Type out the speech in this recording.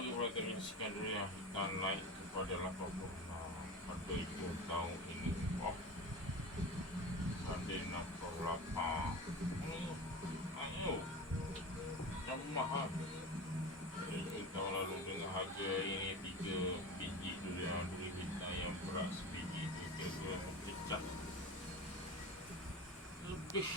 Hari mereka menyaksikan dunia hitam naik kepada 80. Pada itu tahun ini wah, ada 68. Ayo macam mahal. Jadi tahun lalu dengan harga ini 3 biji durian hitam yang berat sebiji itu kira-kira pecah lebih